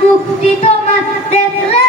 মুক্তি তোমার দেখলে